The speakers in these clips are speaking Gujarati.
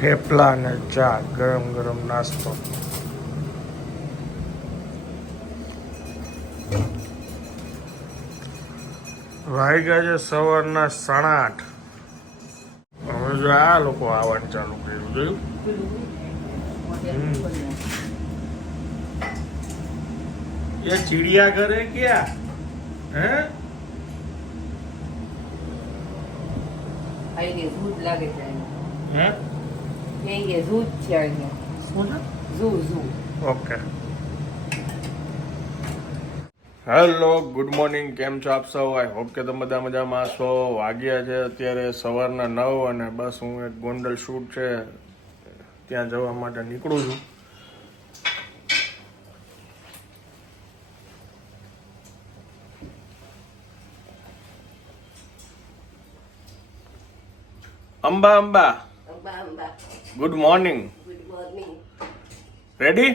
થેપલા ને ચા ગરમ ગરમ નાસ્તો. વાગ્યા છે સવારના સાડા આઠ. હવે જો આ લોકો આવવાનું ચાલુ કર્યું જોયું? એ ચીડિયા ઘરે ક્યાં? હે? લાગે છે હે? કે ઝૂ જ છે અહીંયા શું છે zoo zoo okay hello good morning કેમ છો આપ સૌ? આઈ હોપ કે તમે બધા મજામાં છો. વાગ્યા છે અત્યારે સવારના નવ અને બસ હું એક ગોંડલ શૂટ છે. ત્યાં જવા માટે નીકળું છું. Amba Amba. Amba Amba. Good morning ready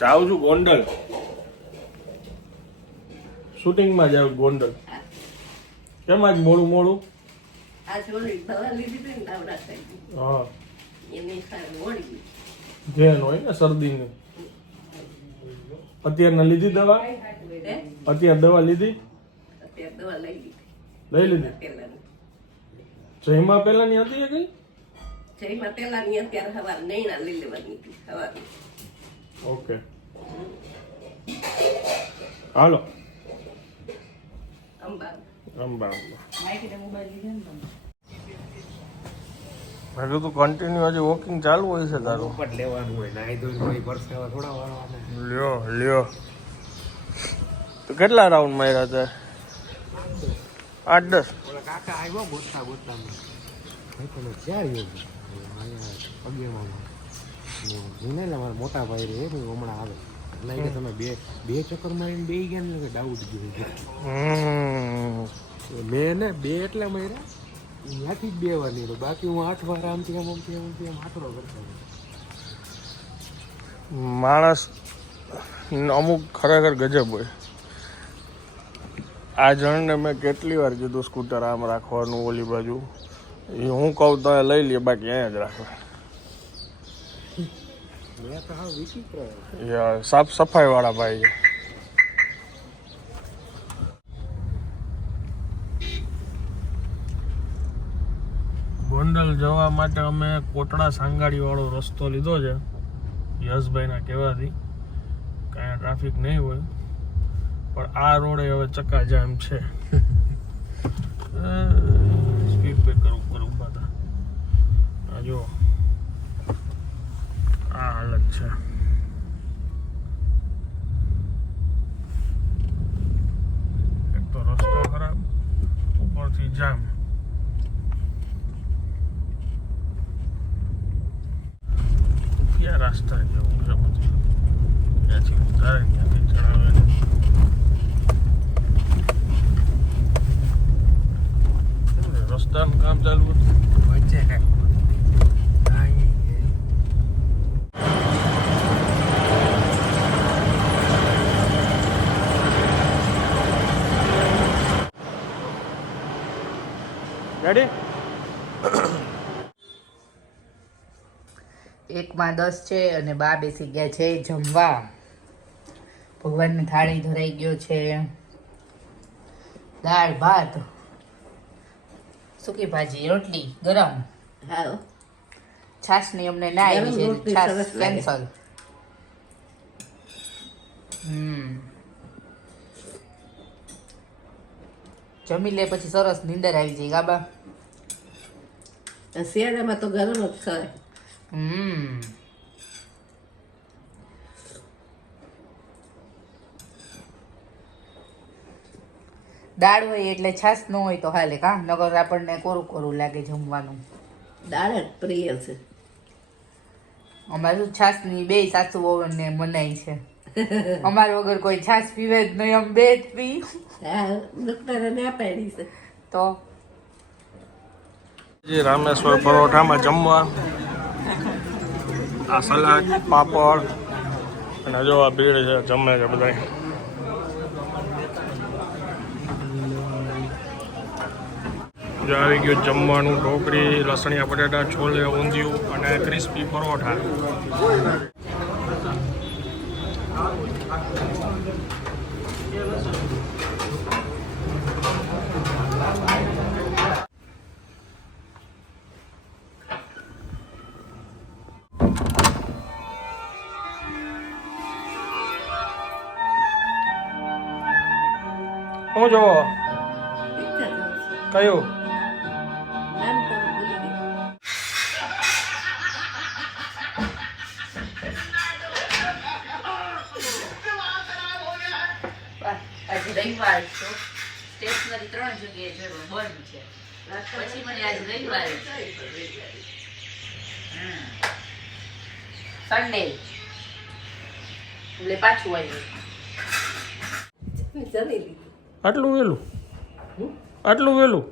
જાઉં છું ગોંડલ. શૂટિંગમાં જાઉં ગોંડલ. કેમ આજ મોડું મોડું? આ છોડી દવા લીધી હતી ને તાવડા થઈ હા. જેન હોય ને શરદીની. અત્યારના લીધી દવા? અત્યારે દવા લીધી? અત્યારે દવા લઈ લીધી. લઈ લીધી? પેલાની જયમાં પહેલાની હતી એ કઈ? જઈમાં પેલાની અત્યારે હવાર નૈણા લઈ લેવાની હતી હવાર. ઓકે. હાલો. અંબા અંબા મેં કીધું કન્ટિન્યુ આજે વોકિંગ ચાલુ હોય છે તારું. ઉપર લેવાનું હોય નાઈ ધોઈને કોઈ પરસેવા થોડા વાળવાના. લ્યો લ્યો. તો કેટલા રાઉન્ડ માર્યા હતા? આઠ દસ. કાકા આવ્યો બોલતા બોલતા તમે ક્યાં આવ્યો મોટા ભાઈ રે હમણાં આવે. એટલે કે તમે બે બે ચક્કર મારીને બે ગયા ને ડાઉટ ગયો મેં ને બે એટલે માર્યા ત્યાંથી જ બે વાર નીકળ્યો બાકી હું આઠ વાર આમથી આમ આમથી આમ આમથી આમ આટલો કરતો માણસ અમુક ખરેખર ગજબ હોય. આ જણને મેં કેટલી વાર કીધું સ્કૂટર આમ રાખવાનું ઓલી બાજુ. એ હું કહું તો લઈ લે, બાકી અહીંયા જ રાખે. મેં તો હા વિચિત્ર એ સાફ સફાઈ વાળા ભાઈ છે. ગોંડલ જવા માટે અમે કોટડા સાંગાડી વાળો રસ્તો લીધો છે. યશભાઈના કહેવાથી. કાંઈ ટ્રાફિક નહીં હોય. પણ આ રોડે હવે ચક્કાજામ છે. સ્પીડ બ્રેકર ઉપર ઊભા હતા આ જો આ હાલત છે એક તો રસ્તો ખરાબ ઉપરથી જામ ક્યાં રસ્તા જેવું છે બધું ક્યાંથી ઉતારે ક્યાંથી ચડાવે કેમ છે? રસ્તાનું કામ ચાલુ રેડી એકમાં દસ છે અને બા બેસી ગયા છે જમવા. ભગવાનની થાળી ધરાઈ ગયો છે. દાળ ભાત સૂકી ભાજી રોટલી ગરમ. છાશની અમને ના આવી છે છાશ કેન્સલ. હમ. જમી લે પછી સરસ નીંદર આવી જાય ગાબા. શિયાળામાં તો ગરમ જ ખાય. હમ. દાળ હોય એટલે છાશ ન હોય તો હાલે કા? નગર આપણને કોરું કોરું લાગે જમવાનું. દાળ જ પ્રિય છે. અમારું છાશની બે સાસુ ને મનાય છે. અમાર વગર કોઈ છાશ પીવે જ નહીં અમે બે જ પી. હા ડોક્ટરે ના પાડી છે. તો? જે રામેશ્વર પરોઠામાં જમવા. આ સલાડ પાપડ. અને જો આ ભીડ છે જમે છે બધા જો આવી ગયું જમવાનું ઢોકળી લસણીયા બટાટા છોલે ઊંધિયું અને ક્રિસ્પી પરોઠા. શું જોવો. કયું? રવિવાર સ્ટેશનરી ત્રણ જગ્યાએ જોયું બંધ છે. પછી મને આજે રવિવાર સન્ડે એટલે પાછું આવ્યું જમી લીધું. આટલું વહેલું? આટલું વહેલું?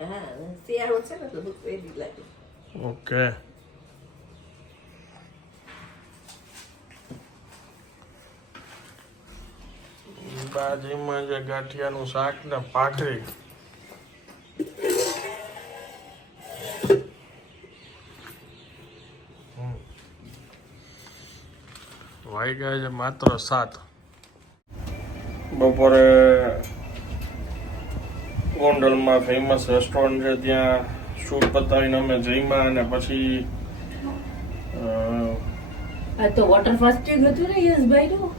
હા શિયાળો છે ને તો ભૂખ વહેલી લાગે. ઓકે બાજીમાં જે ગાંઠિયાનું શાક ને ભાખરી વાઈ ગયા છે માત્ર સાત. બપોરે ગોંડલમાં ફેમસ રેસ્ટોરન્ટ છે ત્યાં શૂટ પતાવીને અમે જઈમાં અને પછી આ તો વોટર ફાસ્ટિંગ હતું ને યશભાઈ નું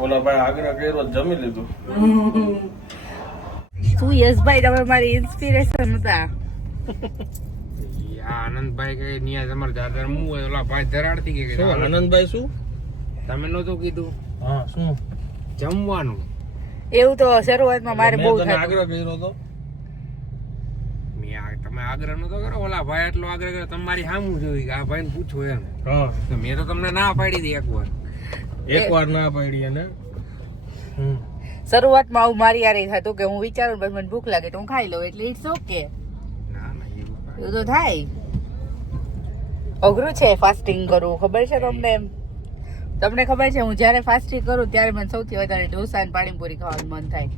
ઓલા ભાઈ આગ્રહ કર્યો જમી લીધું. શું યશભાઈ તમે મારી ઇન્સ્પિરેશન હતા. આનંદભાઈ કે નિયા તમારે જાદર મુ હોય ઓલા ભાઈ ધરાડતી કે કે આનંદભાઈ શું? તમે નહોતું કીધું? હા શું? જમવાનું. એવું તો શરૂઆતમાં મારે બહુ થતું. આગ્રહ કર્યો હતો મેં આ- તમે આગ્રહ નતો કરો? ઓલા ભાઈ એટલો આગ્રહ કર્યો તમારી સામું જોઈ કે આ ભાઈને પૂછો એમ. મેં તો તમને ના પાડી એક એકવાર. એક વાર ના પડી અને શરૂઆતમાં આવું મારી યારે થતું કે હું વિચારું ભાઈ મને ભૂખ લાગે તો હું ખાઈ લઉં એટલે ઇટ્સ ઓકે ના ના એવું એવું તો થાય. અઘરું છે ફાસ્ટિંગ કરવું ખબર છે તમને એમ? તમને ખબર છે હું જ્યારે ફાસ્ટિંગ કરું ત્યારે મને સૌથી વધારે ઢોસા અને પાણીપુરી ખાવાનું મન થાય.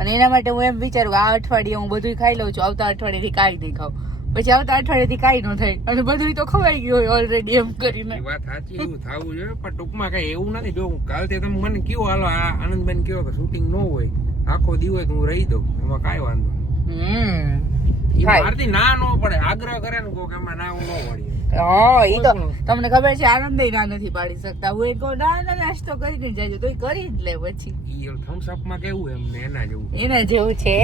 અને એના માટે હું એમ વિચારું કે આ અઠવાડિયે હું બધું ખાઈ લઉં છું આવતા અઠવાડિયેથી કાંઈ નહીં ખાઉં. પછી આવતા અઠવાડિયેથી કાંઈ ન થાય. અને બધું તો ખવાઈ ગયું હોય ઓલરેડી એમ કરીને. વાત સાચી એવું થવું જોઈએ પણ ટૂંકમાં કઈ એવું નથી. જો હું કાલથી તમે મને કયો હાલો આ આનંદબેન કયો કે શૂટિંગ ન હોય આખો દિવસ હું રહી દઉં એમાં કાંઈ વાંધો હમ. મારથી ના ન પડે આગ્રહ કરે ને કોક એમાં ના હું ન તો તમને ખબર છે આનંદ ના નથી પાડી શકતા. હું એ કહું ના ના નાસ્તો કરીને જાય તો કરી જ લે પછી. ઈ થમ્સ અપમાં કેવું એમ ને એના જેવું. એના જેવું છે.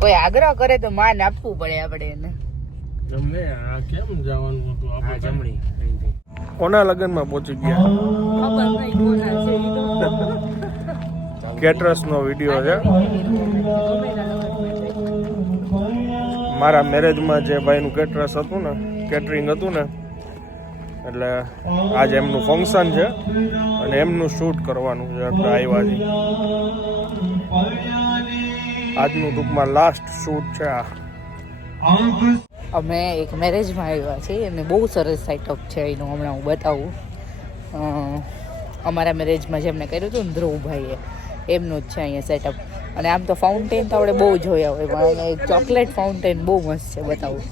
કોઈ આગ્રહ કરે તો માન આપવું પડે આપણે એને. જમણે આ કેમ જવાનું હતું આપણે જમણી. કોના લગ્નમાં પહોંચી ગયા? ખબર નહીં કોના છે કેટરસ નો વીડિયો છે. મારા મેરેજમાં જે ભાઈનું કેટરસ હતું ને કેટરિંગ હતું ને એટલે આજે એમનું ફંક્શન છે અને એમનું શૂટ કરવાનું છે એટલે આવ્યા છે. આજનું ટૂંકમાં લાસ્ટ શૂટ છે આ. અમે એક મેરેજમાં આવ્યા છીએ અને બહુ સરસ સેટઅપ છે એનું હમણાં હું બતાવું. અમારા મેરેજમાં જેમને કર્યું હતું ને ધ્રુવભાઈએ એમનું જ છે અહીંયા સેટઅપ અને આમ તો ફાઉન્ટેન તો આપણે બહુ જોયા હોય પણ એક ચોકલેટ ફાઉન્ટેન બહુ મસ્ત છે બતાવું.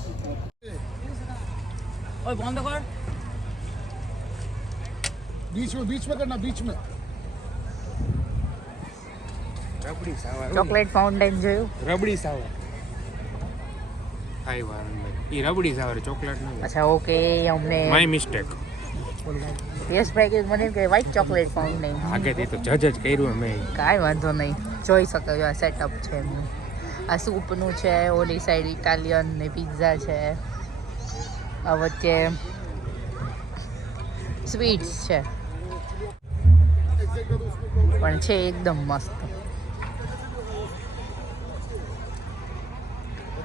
Beach beach beach rabdi shower chocolate fountain જોયું? રબડી સાવર આઈ વાર ઈ રબડી સાવર ચોકલેટ નહીં અચ્છા ઓકે અમને માય મિસ્ટેક યશભાઈ કે મને કે વ્હાઈટ ચોકલેટ ફાઉન્ટેન આગેથી તો જજ જ કર્યું મેં કાંઈ વાંધો નહીં. જોઈ શકો છો આ સેટઅપ છે એમનું. આ સૂપનું છે ઓલી સાઈડ ઇટાલિયન ને પિઝા છે. આ વચ્ચે સ્વીટ્સ છે. પણ છે એકદમ મસ્ત.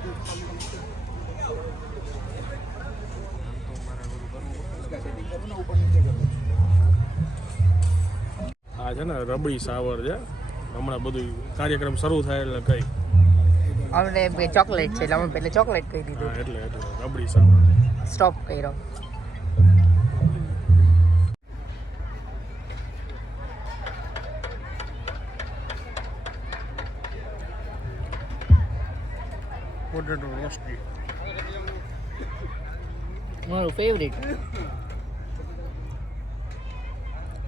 આ છે ને રબડી સાવર છે. હમણાં બધું કાર્યક્રમ શરૂ થાય એટલે કઈ. અમને ચોકલેટ છે એટલે અમે પહેલા ચોકલેટ કહી દીધું. એટલે એટલે રબડી સાવર. સ્ટોપ કર્યો. પોટેટો રોસ્ટી મારું ફેવરેટ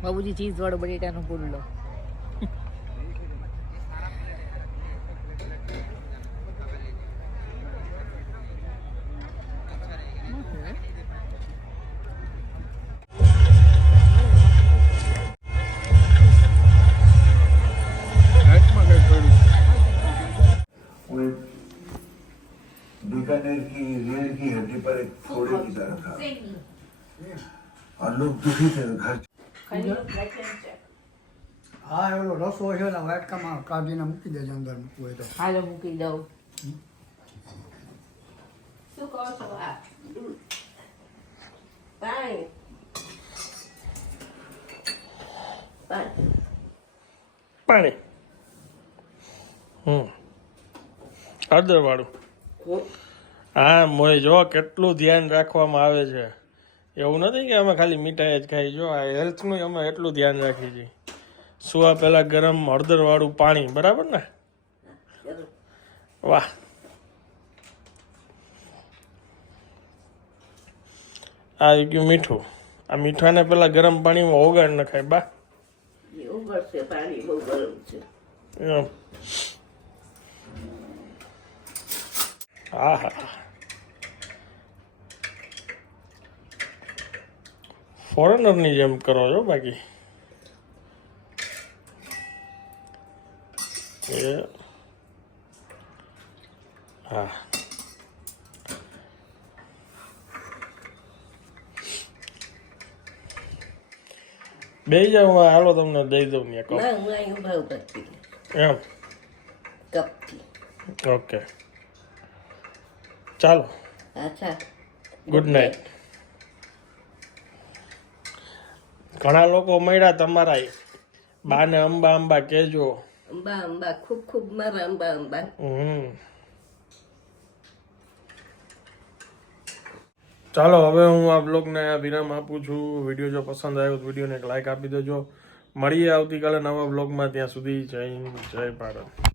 બાબુજી ચીઝ વાળો બટેટાનો પુલ્લો फोड़े की तरह था और लोग दुखी थे घर હા એલો રસો છે ને વાટકામાં કાઢીને મૂકી દેજો અંદર મૂકવું હોય તો હાલો મૂકી દઉં શું કહો છો આ પાણી પાણી પાણી હમ હળદર વાળું હા મોય જો કેટલું ધ્યાન રાખવામાં આવે છે. એવું નથી કે અમે ખાલી મીઠાઈ જ ખાઈ જો આ હેલ્થનું અમે એટલું ધ્યાન રાખીએ છીએ. સુવા પહેલાં ગરમ હળદરવાળું પાણી બરાબર ને? વાહ. આવી ગયું મીઠું. આ મીઠાને પહેલાં ગરમ પાણીમાં ઓગાળ નખાય બા. એવું હા પાણી બહુ ગરમ છે. એમ. આહા. ફોરેનરની જેમ કરો છો બાકી? એ હા. બે જાવ હાલો તમને દઈ દઉં ને કપ. ના હું અહીં ઊભા ઊભા પી લઈશ. એમ? કપથી. ઓકે. ચાલો. અચ્છા ગુડ નાઇટ ઘણા લોકો મળ્યા તમારા બાને અંબા અંબા કેજો અંબા અંબા ખૂબ ખૂબ મારા અંબા અંબા. હમ. ચાલો હવે હું આ બ્લોગને વિરામ આપું છું. વીડિયો જો પસંદ આવ્યો તો વિડીયોને એક લાઇક આપી દેજો. મળીએ આવતીકાલે નવા બ્લોગમાં. ત્યાં સુધી જય હિન્દ, જય ભારત.